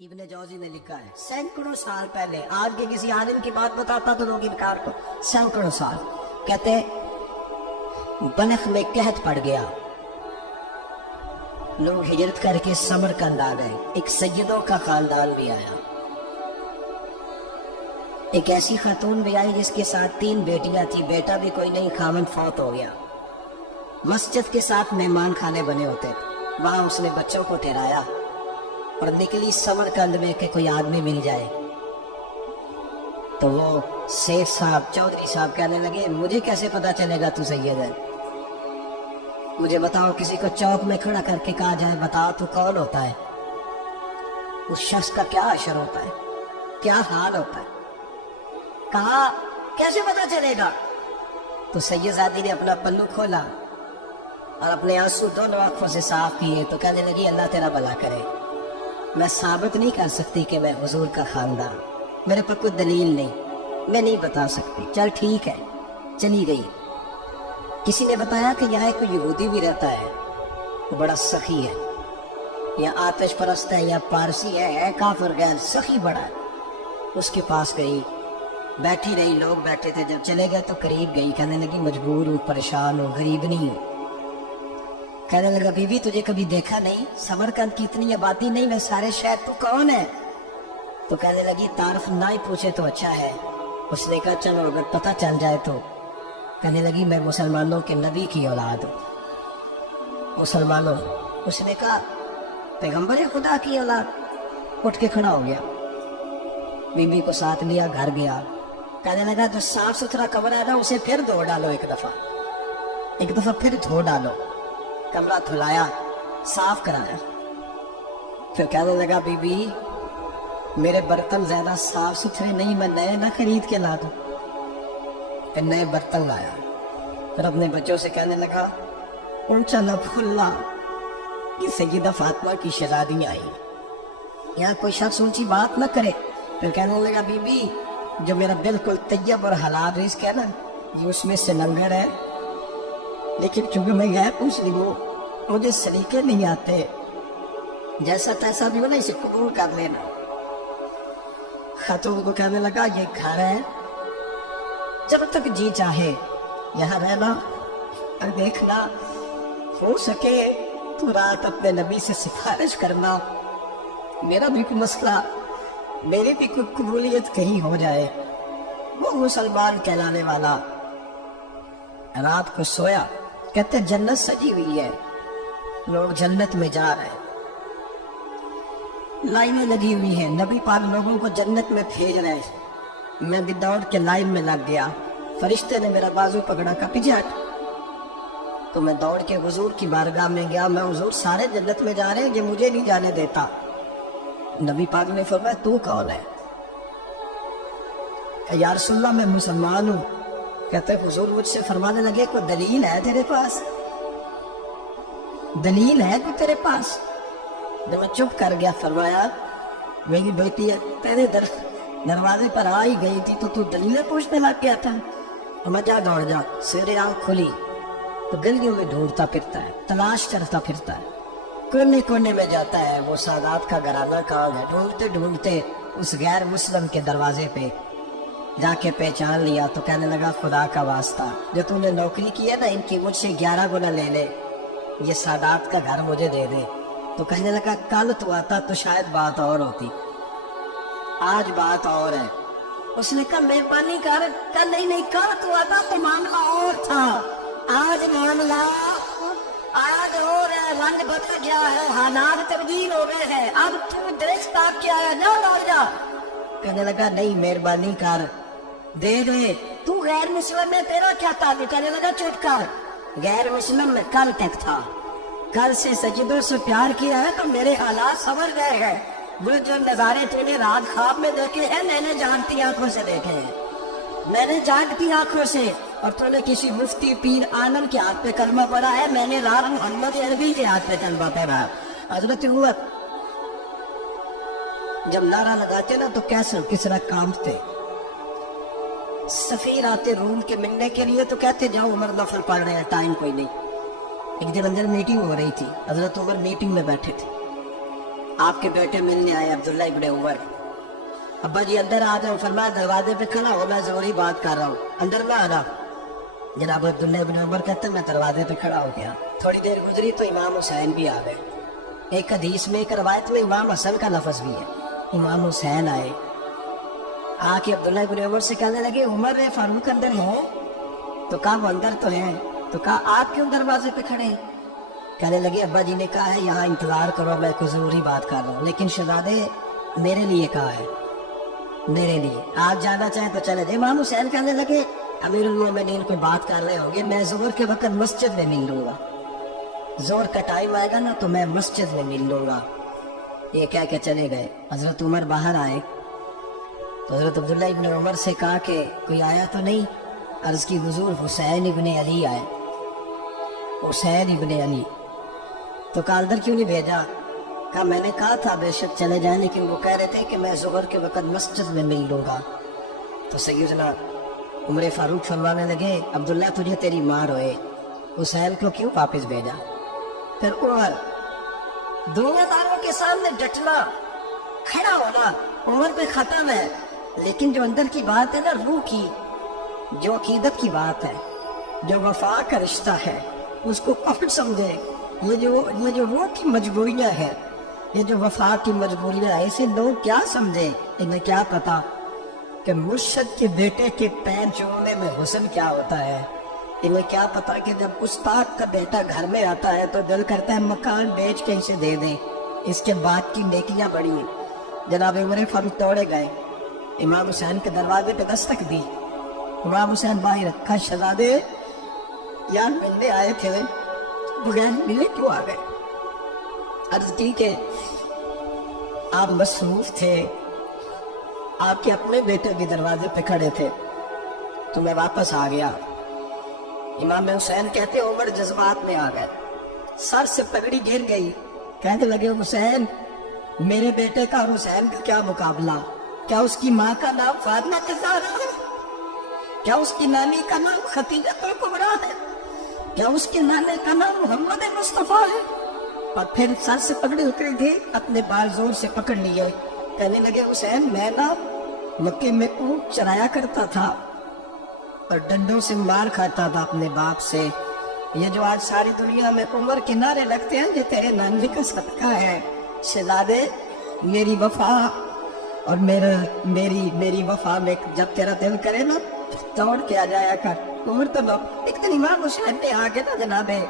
इब्ने जौजी ने लिखा है सैकड़ों साल पहले, आज के किसी आलिम की बात बताता तो लोग इनकार को, सैकड़ों साल कहते बनख में कहत पड़ गया, लोग हिजरत करके समरकंद आ गए, एक सैयदों का खानदान भी आया, एक ऐसी खातून भी आई जिसके साथ 3 बेटियां थी, बेटा भी कोई नहीं, खामन फौत हो गया। मस्जिद के साथ मेहमान खाने बने होते थे, वहां उसने बच्चों को ठहराया और निकली समरकंद में कि कोई आदमी मिल जाए। तो वो सेठ साहब, चौधरी साहब कहने लगे मुझे कैसे पता चलेगा तू सैयद है, मुझे बताओ, किसी को चौक में खड़ा करके कहा जाए बताओ तू कौन होता है, उस शख्स का क्या असर होता है, क्या हाल होता है, कहा कैसे पता चलेगा। तो सैयदजादी ने अपना पल्लू खोला और अपने आंसू दोनों आंखों से साफ किए तो कहने लगी अल्लाह तेरा भला करे, मैं साबित नहीं कर सकती कि मैं हुजूर का खानदान, मेरे पर कोई दलील नहीं, मैं नहीं बता सकती। चल ठीक है, चली गई। किसी ने बताया कि यहाँ कोई यहूदी भी रहता है, वो बड़ा सखी है, या आतिश परस्त है, या पारसी है काफिर गैर, सखी बड़ा है। उसके पास गई, बैठी रही, लोग बैठे थे, जब चले गए तो करीब गई, कहने लगी मजबूर हूँ, परेशान हूँ, गरीब नहीं हूँ। कहने लगा बीवी तुझे कभी देखा नहीं, समरकंद की इतनी आबादी नहीं, मैं सारे शहर, तू कौन है। तो कहने लगी तारफ ना ही पूछे तो अच्छा है। उसने कहा चलो अगर पता चल जाए तो। कहने लगी मैं मुसलमानों के नबी की औलाद हूँ। मुसलमानों, उसने कहा पैगंबर खुदा की औलाद। उठ के खड़ा हो गया, बीवी को साथ लिया, घर गया। कहने लगा जो साफ सुथरा कमरा है ना उसे फिर धो डालो, एक दफा फिर धो डालो। कमरा धुलाया, साफ कराया। फिर कहने लगा बीबी मेरे बर्तन ज्यादा साफ सुथरे नहीं, मैं नए ना खरीद के ला दूं। फिर नए बर्तन लाया, फिर अपने बच्चों से कहने लगा ऊंचा न फुल्ला, ये सैयदा फातिमा की शहजादी आई, यहाँ कोई शख्स ऊंची बात न करे। फिर कहने लगा बीबी जो मेरा बिल्कुल तैयब और हलाल रिज़्क है ना, ये उसमें से लंगर है, लेकिन चूंकि मैं गैर मुस्लिम हूँ, मुझे सलीके नहीं आते, जैसा तैसा भी हो ना इसे कबूल कर लेना। खातून को कहने लगा ये घर है, जब तक जी चाहे यहाँ रहना और देखना, हो सके तो रात अपने नबी से सिफारिश करना, मेरा भी कोई मसला, मेरी भी कोई कबूलियत कहीं हो जाए। वो मुसलमान कहलाने वाला रात को सोया, कहते जन्नत सजी हुई है, लोग जन्नत में जा रहे हैं, लाइनें लगी हुई हैं, नबी पाक लोगों को जन्नत में भेज रहे हैं। मैं भी दौड़ के लाइन में लग गया, फरिश्ते ने मेरा बाजू पकड़ा, का पीछे हट। तो मैं दौड़ के हुजूर की बारगाह में गया, मैं हुजूर सारे जन्नत में जा रहे हैं, ये मुझे नहीं जाने देता। नबी पाक ने फरमाया तू कौन है। या रसूलल्लाह मैं मुसलमान हूँ। कहते हुजूर मुझसे फरमाने लगे कोई दलील है तेरे पास, दलील है कोई तेरे पास। जब मैं चुप कर गया फरमाया मेरी बेटी है तेरे दरवाजे पर आ ही गई थी तो तू दलीलें पूछने लग गया था। और मैं जा दौड़ जा, सवेरे आँख खुली तो गलियों में ढूंढता फिरता है, तलाश करता फिरता है, कोने कोने में जाता है, वो सादात का घराना कहाँ है। ढूंढते ढूंढते उस गैर मुस्लिम के दरवाजे पे जाके पहचान लिया। तो कहने लगा खुदा का वास्ता, जो तूने नौकरी की है ना इनकी, मुझसे 11 गुना ले ले, ये सादात का घर मुझे दे दे। तो कहने लगा कल तू आता तो शायद बात और होती, आज बात और है। उसने कहा मेहरबानी कर, कल नहीं कल तू आता तो मामला और था, आज मामला आज और है, रंग बदल गया है, हालात तब्दील हो गए हैं, अब तू दरख्त ताक के आया, जा लौट जा। कहने लगा नहीं मेहरबानी कर, दे दे, तू गैर मुस्लिम में तेरा क्या ताल्लुक। कहने लगा चुप कर, गैर मुस्लिम में कल तक था, कल से सजदों से प्यार किया है तो मेरे हालात संवर गए हैं। वो जो नजारे तूने रात ख्वाब में देखे हैं मैंने जागती आंखों से देखे हैं, मैंने जागती आंखों से। और तूने किसी मुफ्ती पीर आलम के हाथ पे कलमा पढ़ा है, मैंने रात मोहम्मद अरबी के हाथ पे कलमा पढ़ा है। हजरत उमर जब नारा लगाते ना तो कैसे किस तरह कांपते। सफीर आते रूम के मिलने के लिए तो कहते जाओ उमर नफल पढ़ रहे हैं, टाइम कोई नहीं। एक दिन अंदर मीटिंग हो रही थी, हजरत उमर मीटिंग में बैठे थे, आपके बेटे मिलने आए अब्दुल्ला इब्ने उमर। अब्बा जी अंदर आ जाओ। फरमाया दरवाजे पे खड़ा हो, मैं जरूरी बात कर रहा हूँ, अंदर ना आना। जनाब अब्दुल्ला इब्ने उमर कहते मैं दरवाजे पे खड़ा हो गया। थोड़ी देर गुजरी तो इमाम हुसैन भी आ गए। एक हदीस में, एक रवायत में इमाम हसन का लफ्ज भी है। इमाम हुसैन आए, आके अब्दुल्ला इब्ने उमर से कहने लगे उमर फारूक अंदर है? तो कहा वो अंदर तो है। तो कहा आप क्यों दरवाजे पे खड़े? कहने लगे अब्बा जी ने कहा है यहाँ इंतजार करो, मैं कोई जरूरी बात कर रहा हूँ। लेकिन शहजादे मेरे लिए कहा है, मेरे लिए, आप जाना चाहें तो चले जाए। इमाम हुसैन कहने लगे अमीरुल मोमिनीन कोई बात कर रहे होंगे, मैं ज़ोहर के वक्त मस्जिद में मिल लूंगा, ज़ोहर का टाइम आएगा ना तो मैं मस्जिद में मिल लूंगा। ये कह के चले गए। हजरत उमर बाहर आए तो हजरत अब्दुल्ला इब्ने उमर से कहा कि कोई आया तो नहीं? अर्ज की हुजूर हुसैन इब्ने अली आए। हुसैन इब्ने अली। तो कहा अंदर क्यों नहीं भेजा? कहा मैंने कहा था बेशक चले जाए, लेकिन वो कह रहे थे कि मैं ज़ोहर के वक्त मस्जिद में मिल लूंगा। तो सैयदना उमर फारूक फरमाने लगे अब्दुल्ला तुझे तेरी माँ रोए, हुसैन को क्यों वापस भेजा? फिर उमर दुनियादारों के सामने डटना, खड़ा होना उमर पे खत्म है, लेकिन जो अंदर की बात है ना, रूह की, जो अकीदत की बात है, जो वफा का रिश्ता है, उसको कफन समझे। ये जो रूह की मजबूरियां है, ये जो वफा की मजबूरियां है, इसे लोग क्या समझे? इन्हें क्या पता कि मुर्शद के बेटे के पैर चूमने में हुस्न क्या होता है। इन्हें क्या पता कि जब उस्ताद का बेटा घर में आता है तो दिल करता है मकान बेच के इसे दे दें, इसके बाद की नेकियां बड़ी। जनाब उमर फारूक दौड़े गए, इमाम हुसैन के दरवाजे पे दस्तक दी। इमाम हुसैन बाहर रखा, शहजादे यार मिलने आए थे, बगैर मिले क्यों आ गए? अर्ज की के आप मसरूफ थे, आपके अपने बेटे के दरवाजे पे खड़े थे, तो मैं वापस आ गया। इमाम हुसैन कहते उमर जज्बात में आ गए, सर से पगड़ी गिर गई। कहने लगे हुसैन, मेरे बेटे का और हुसैन का क्या मुकाबला? क्या उसकी माँ का नाम फातिमा ज़हरा है? क्या उसकी नानी का नाम खदीजा कुबरा है? क्या उसके नाने का नाम मोहम्मद मुस्तफा है? और फिर सर से पकड़े उतरे थे, अपने बाल जोर से पकड़ लिए। कहने लगे हुसैन, मैं ना मक्के में ऊंट चराया करता था और डंडों से मार खाता था अपने बाप से। ये जो आज सारी दुनिया में उमर के नारे लगते हैं, ये तेरे नानी का सदका है। शहजादे मेरी वफा और मेरी वफा में जब तेरा दिल करे ना दौड़ के आ जाया कर। उमर तो एक दिन इमाम हुसैन ने आके ना जनाबे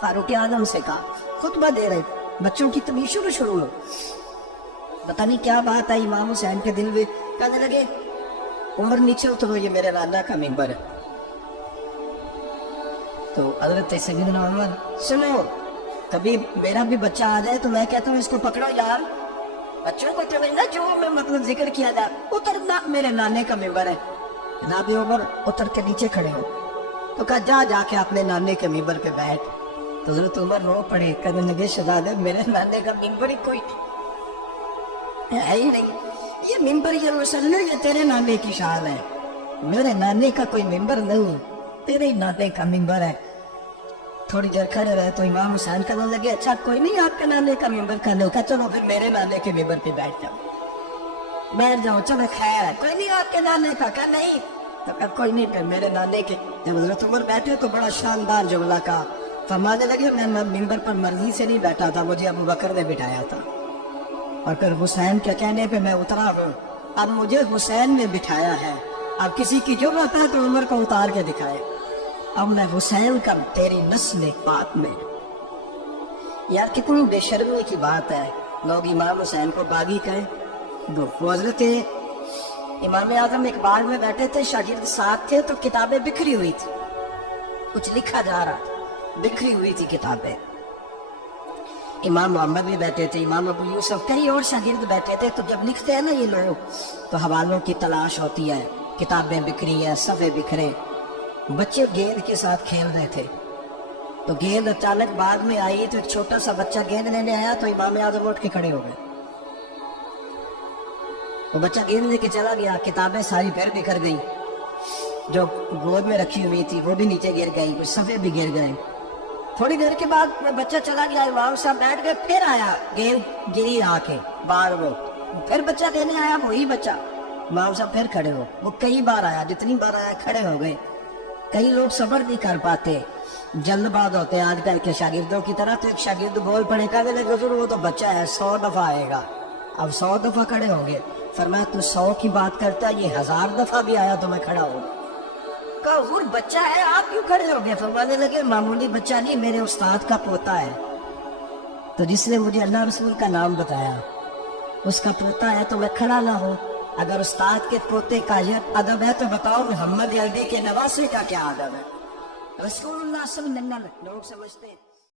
फारूक आजम से कहा, खुतबा दे रहे बच्चों की तमीज शुरू हो, पता नहीं क्या बात है इमाम हुसैन के दिल में। कहने लगे उमर नीचे उतरो, ये मेरे नाना का मिंबर है। तो हजरत सैयदना उमर, सुनो, कभी मेरा भी बच्चा आ जाए तो मैं कहता हूँ इसको पकड़ो यार, बच्चों को समझना जो मैं मतलब जिक्र किया जाए, उतरना मेरे नाने का मिंबर है। जनाब उमर उतर के नीचे खड़े हो तो कहा जा जाके अपने नाने के मिंबर पे बैठ। तो हजरत उमर रो पड़े, कहने लगे शहजादे मेरे नाने का मिंबर ही कोई है ही नहीं, ये मिंबर ये मुसल्ला ये तेरे नाने की शान है, मेरे नाने का कोई मिंबर नहीं, तेरे ही नाने का मिंबर है। थोड़ी देर खड़े रहे तो इमाम हुसैन कहने लगे अच्छा कोई नहीं आपके नाने का मिंबर करने का, चलो फिर मेरे नाने के मिंबर पे बैठ जाओ, चलो खैर है, कोई नहीं आपके नाने का। क्या नहीं? तो कहा कोई नहीं, फिर मेरे नाने के। जब हजरत उमर बैठे तो बड़ा शानदार जुमला का फरमाने लगे, मैं मिंबर पर मर्जी से नहीं बैठा था, मुझे अबू बकर ने बिठाया था, और फिर हुसैन के कहने पे मैं उतरा हूँ, अब मुझे हुसैन ने बिठाया है। अब किसी की जरूरत है तो उमर को उतार के दिखाए, अब मैं हुसैन का तेरी नस्ल पाक में। यार कितनी बेशर्मी की बात है, लोग इमाम हुसैन को बागी कहे। वो हजरत इमाम आजम एक बाग में बैठे थे, शागिर्द साथ थे, तो किताबें बिखरी हुई थी, कुछ लिखा जा रहा था, बिखरी हुई थी किताबें। इमाम मोहम्मद भी बैठे थे, इमाम अबू यूसुफ, कई और शागिर्द बैठे थे। तो जब लिखते हैं ना ये लोग तो हवालों की तलाश होती है, किताबें बिखरी हैं, सफ़े बिखरे। बच्चे गेंद के साथ खेल रहे थे तो गेंद अचानक बाग में आई, तो एक छोटा सा बच्चा गेंद लेने आया तो इमाम आजम उठ के खड़े हो गए। वो बच्चा गेंद लेके चला गया, किताबें सारी फिर बिखर गई, जो गोद में रखी हुई थी वो भी नीचे गिर गई, कुछ सफ़े भी गिर गए। थोड़ी देर के बाद मैं बच्चा चला गया, इमाम साहब बैठ गए, फिर आया, गेंद गिरी आके बार में, फिर बच्चा देने आया, वही बच्चा। इमाम साहब फिर खड़े हो, वो कई बार आया, जितनी बार आया खड़े हो गए। कई लोग सब्र नहीं कर पाते, जल्दबाज होते हैं आजकल के शागिर्दों की तरह। तो एक शागिर्द बोल पड़े, कहा हुजूर वो तो बच्चा है, 100 दफा आएगा। अब 100 दफा खड़े होंगे। फरमाया तू 100 की बात करता है, ये 1000 दफा भी आया तो मैं खड़ा हूँ। कहा हुजूर बच्चा है, आप क्यों खड़े हो गए? फरमाने लगे मामूली बच्चा नहीं, मेरे उस्ताद का पोता है। तो जिसने मुझे अल्लाह रसूल का नाम बताया उसका पोता है तो मैं खड़ा ना हूँ। अगर उस्ताद के पोते का यह अदब है तो बताओ मोहम्मद यल्दी के नवासे का क्या अदब है? रसूलुल्लाह सल्लल्लाहु अलैहि वसल्लम लोग समझते हैं